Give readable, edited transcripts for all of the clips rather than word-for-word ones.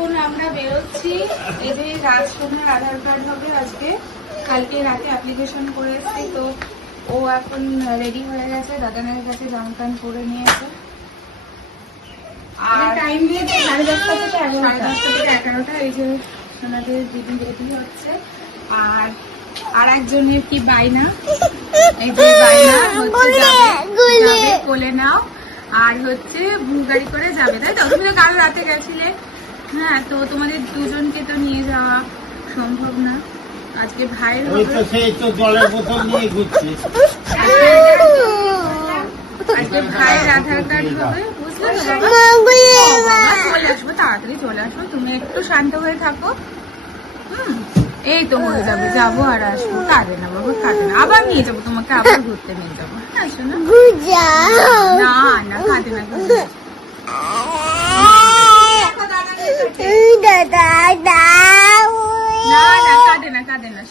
এখন আমরা বেরোচ্ছি। এই যে রাজসোনার আধার কার্ড হবে আজকে, কালকে রাতে অ্যাপ্লিকেশন করে এসেছি, তো ও এখন রেডি হয়ে গেছে, দাদানের কাছে জামা প্যান্ট পরে নিয়েছে। আর টাইম দিয়েছে 10:30 থেকে 11টা। এই যে সোনাদের দিদি রেডি হচ্ছে। আর একজনের কি বায়না, এই যে বায়না হচ্ছে যাবে কোলে নাও, আর হচ্ছে গাড়ি করে যাবে, তাই তো? তুমি তো কাল রাতে গেছিলে। হ্যাঁ, তো তোমাদের দুজনকে তো নিয়ে যাওয়া সম্ভব না। আজকে ভাইয়ের আজকে ভাইয়ের আধার কার্ড হবে, বুঝলে তো বাবা? চলে আসবো, তাড়াতাড়ি চলে আসবো, তুমি একটু শান্ত হয়ে থাকো। এই তো হয়ে যাবে, যাবো আর আসবো, কাঁদে না বাবা, কাঁদে না। আবার নিয়ে যাবো তোমাকে, আবার ঘুরতে নিয়ে যাবো। আসো না, না না, কাঁদে না, কাঁদে না,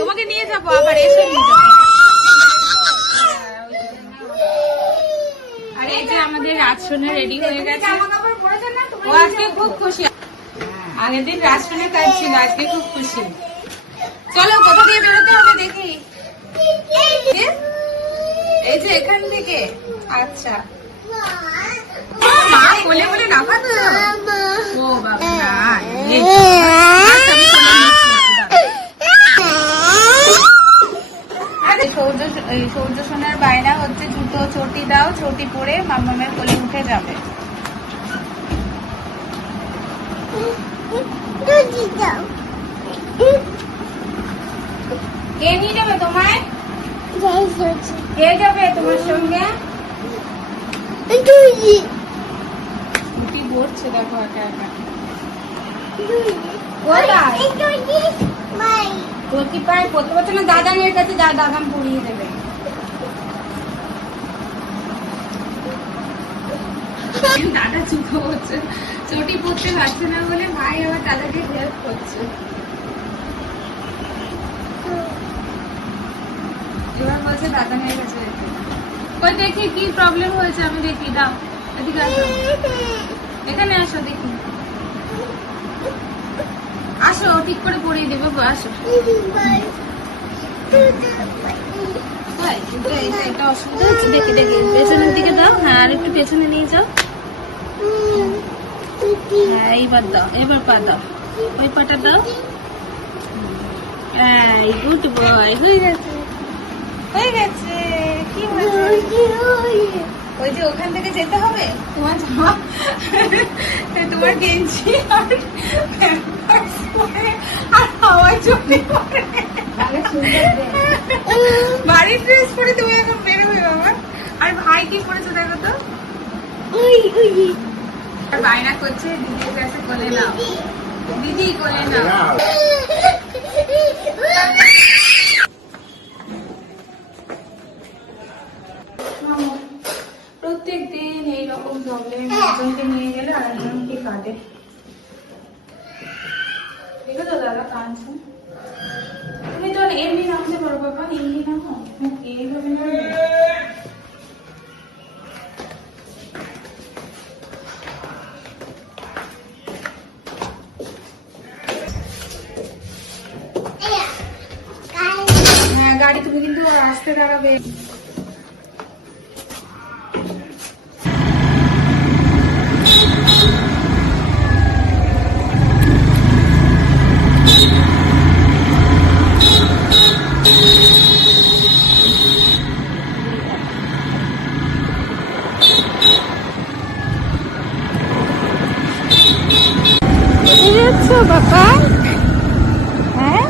তোমাকে নিয়ে যাবো, আবার এসে নিয়ে যাবো। আর এই যে আমাদের রাজসোনা রেডি হয়ে গেছে, ও আজকে খুব খুশি। আগের দিন রাজসোনার কাজ ছিল, আজকে খুব খুশি। চলো, কোথা দিয়ে বেরোতে হবে দেখি। এই যে এখান থেকে। আচ্ছা, মা কোলে বলে না পাচ্ছ? ও বাবা, সৌর্য সোনার বায়না হচ্ছে জুতো চটি দাও, চটি পরে মামামের কোলে উঠে যাবে। কে নিয়ে যাবে তোমায়? কে যাবে তোমার সঙ্গে? ছুটি পড়ছে, দেখো একা একা। তোর কি পায়ে পড়তে পারছো না? দাদানের কাছে যা, দাদাম পড়িয়ে দেবে। দাদা চুপো হচ্ছে, চটি পড়তে পারছে না বলে ভাই আবার দাদাকে হেল্প করছে। এবার বলছে দাদানের কাছে রেখে। ওই দেখি কি প্রবলেম হয়েছে, আমি দেখি। দাও, এদিকে আসো, এখানে আসো, দেখি। আসো, ঠিক করে পড়িয়ে দেবো, আসো। এটা অসুবিধা হচ্ছে, দেখি দেখি, পেছনের দিকে দাও। হ্যাঁ, আর একটু পেছনে নিয়ে যাও। হ্যাঁ, এইবার দাও, এবার পা দাও, ওই পাটা দাও। এই গুড বয়, হয়ে গেছে, হয়ে গেছে। কি হয়েছে? ওই যে ওখান থেকে যেতে হবে, তোমার জামা, তোমার গেঞ্জি আর হাওয়া চলে বাড়ির ড্রেস পরে তুমি এখন বেরোবে বাবা। আর ভাই কি করেছো দেখো তো, বায়না করছে দিদির কাছে কোলে নাও, দিদি কোলে নাও। প্রত্যেক দিন এইরকম প্রবলেম, একজনকে নিয়ে গেলে আর একজনকে কাটে। দেখো তো দাদা কাঁদছেন। তুমি তো এমনি নামতে পারো বাবা, এমনি নামো, এইভাবে নামবে। হ্যাঁ, গাড়ি তুমি কিন্তু আসতে দাঁড়াবে। বাবা, হ্যাঁ,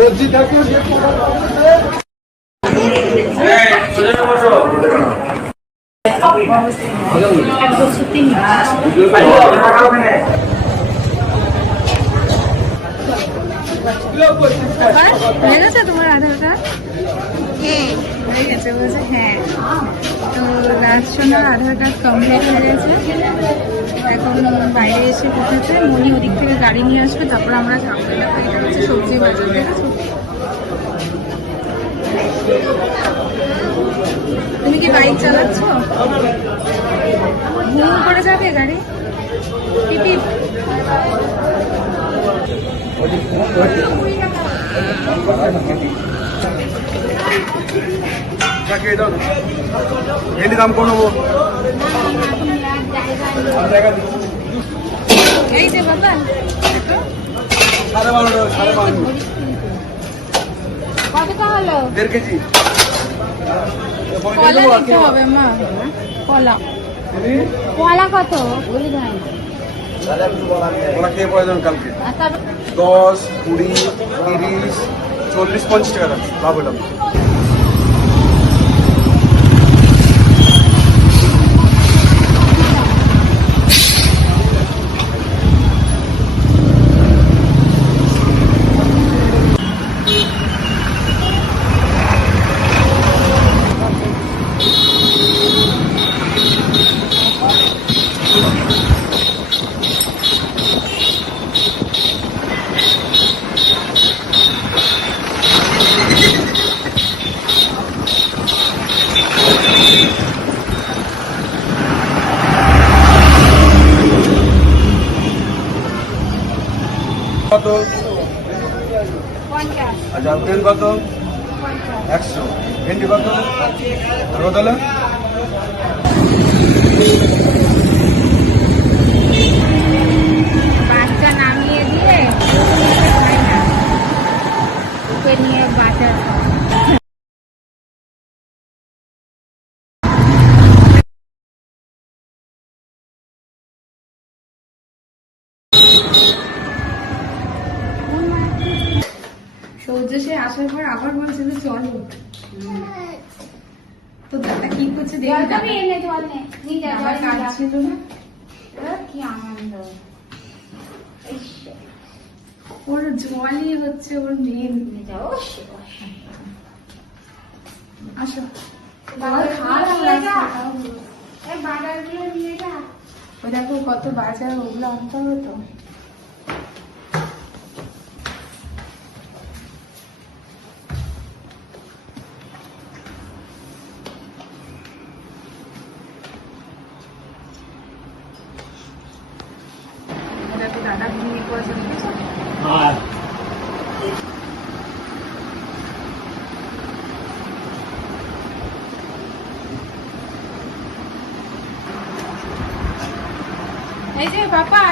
বলছি থাকি হয়ে গেছে তোমার আধার কার্ড? হয়ে গেছে, বলছে হ্যাঁ। তো রাজসোনার আধার কার্ড কমপ্লিট হয়ে গেছে। এখন বাইরে এসে বসেছে, মনি ওদিক থেকে গাড়ি নিয়ে আসবে, তারপর আমরা যাবো। এটা হচ্ছে সবজি বাজার, ঠিক আছে? তুমি কি বাইক চালাচ্ছ? ঘুম করে যাবে গাড়ি? পিপি দাম কোনো এই যে বাবা 12.5 কত হলো? 1.5 কেজি কলা দিতে হবে মা। কলা কলা কত বলি ভাই? ওরা খেয়ে পড়ে যাবেন কালকে 10, 20, 30, 40, 50 টাকা লাভ হলাম। কত? 50 আচ্ছা ট্রেন কত? 100। ভেন্ডি কত? রোদালে বাচ্চা নামিয়ে দিয়ে ওকে নিয়ে বাজার সৌর্য সে আসার পর আবার বলছে যে চলো। তো দাদা কি করছে দেখি, আমার কাজ ছিল না। কি আনন্দ, ওর জলই হচ্ছে ওর মেন। আসো ওই দেখো কত বাজার, ওগুলো আনতে হবে তো। দাদা ঘুমিয়ে পড়েছে, দেখেছো? এই যে বাবা